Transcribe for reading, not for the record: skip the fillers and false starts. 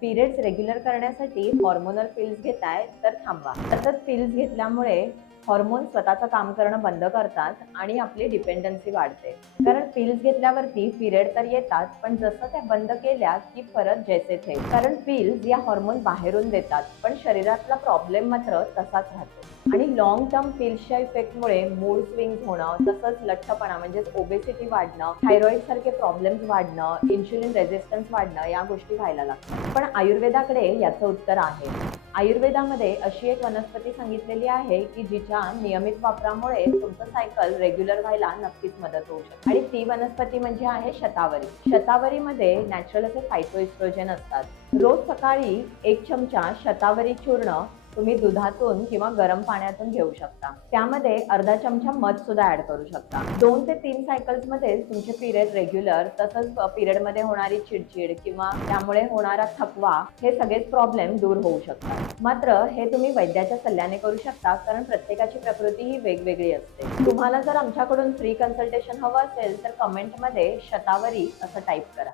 Periods regular करण्यासाठी hormonal pills घेताय तर थांबा. सतत पिल्स घेतल्यामुळे हॉर्मोन स्वतःचं काम करणं बंद करतात आणि आपली डिपेंडन्सी वाढते. कारण पिल्स घेतल्यावरती पिरियड तर येतात, पण जसं त्या बंद केल्या की परत जैसे थे. कारण पिल्स या हॉर्मोन बाहेरून देतात, पण शरीरातला प्रॉब्लेम मात्र तसाच राहतो. आणि लॉंग टर्म पिल्सच्या इफेक्टमुळे मूड स्विंग्स होणं, तसंच लठ्ठपणा म्हणजेच ओबेसिटी वाढणं, थायरॉइड सारखे प्रॉब्लेम्स वाढणं, इन्शुलिन रेझिस्टन्स वाढणं या गोष्टी व्हायला लागतात. पण आयुर्वेदाकडे याचं उत्तर आहे. आयुर्वेदामध्ये अशी एक वनस्पती सांगितलेली आहे की जिच्या नियमित वापरामुळे तुमचं सायकल रेग्युलर व्हायला नक्कीच मदत होऊ शकते. आणि ती वनस्पती म्हणजे आहे शतावरी. शतावरीमध्ये नॅचरल असे फायटोइस्ट्रोजेन असतात. रोज सकाळी 1 चमचा शतावरी चूर्ण तुम्ही दुधातून किंवा गरम पाण्यातून घेऊ शकता. त्यामध्ये अर्धा चमचा मध सुद्धा ऍड करू शकता. 2 ते 3 सायकल्स मध्ये तुमचे पिरियड रेग्युलर, तसंच पिरियड मध्ये होणारी चिडचिड किंवा त्यामुळे होणारा थकवा हे सगळेच प्रॉब्लेम दूर होऊ शकतात. मात्र हे तुम्ही वैद्याच्या सल्ल्याने करू शकता, कारण प्रत्येकाची प्रकृती ही वेगवेगळी असते. तुम्हाला जर आमच्याकडून फ्री कन्सल्टेशन हवं असेल तर कमेंटमध्ये शतावरी असं टाईप करा.